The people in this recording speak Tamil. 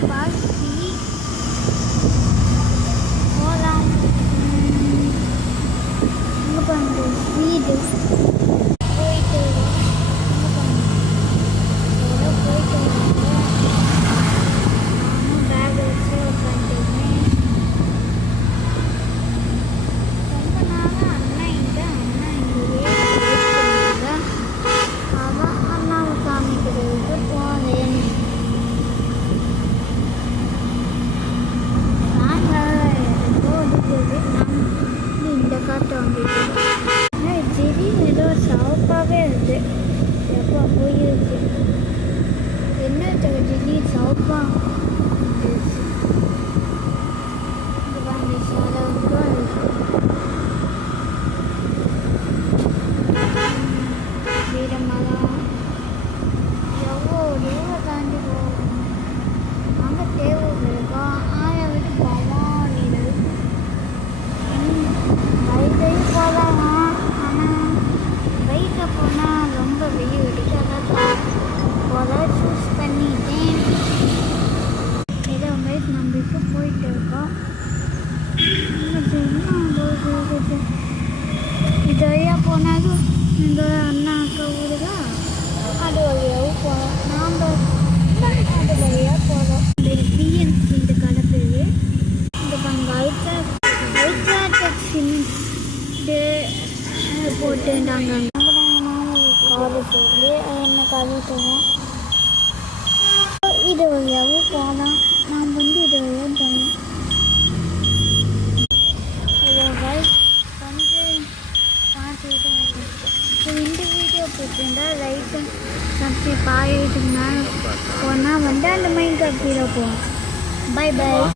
பசி போகலாம். எங்கே பண்ணுறது வீடு போயிட்டு போயிட்டு நானும் பேக் வச்சு உட்காந்துருக்கேன். ரொம்ப நாளாக அண்ணா இங்கே வேஸ்ட் அதான் அண்ணாவை காமிக்கிறதுக்கு போனேன். இந்த காற்று வந்துருக்கு. திடீர்னு ஏதோ சவப்பாகவே இருக்குது. எப்போ போயிருக்கு என்ன திடீர்னு சவப்பாக அந்த சாதம் வீரமரம் எவ்வளோ தூரம் தாண்டி போகும். அங்கே தேவை இருக்கா ஆயை விட்டு பவானிடு பைக்கையும் போகலாம். ஆனால் பைக்கில் போனால் ரொம்ப வெயில் அடிக்காதான் போல சூஸ் பண்ணிட்டேன். ஏதோ மாதிரி நம்ம இப்போ போயிட்டு இருக்கோம். இது வழியாக போனாலும் இந்த அண்ணா அக்கா ஊருதா அது வழியாகவும் போகலாம். நாம் அது வழியாக போகிறோம். பிஎன்சி இந்த கடை பேர் இந்த அல்ட்ரா சிமெண்ட் போட்டுட்டாங்க. காரு சொல்லி என்ன காரு சொல்லுவோம். இது வழியாகவும் போகலாம். நாம் இது வழியாக போகலாம். இந்த வீடியோ பிடிச்சிருந்தா லைக் அண்ட் சப்ஸ்கிரைப் ஆகிட்டு மேலே போனால் அந்த மைண்ட் கப்பியில் போவோம். Bye by.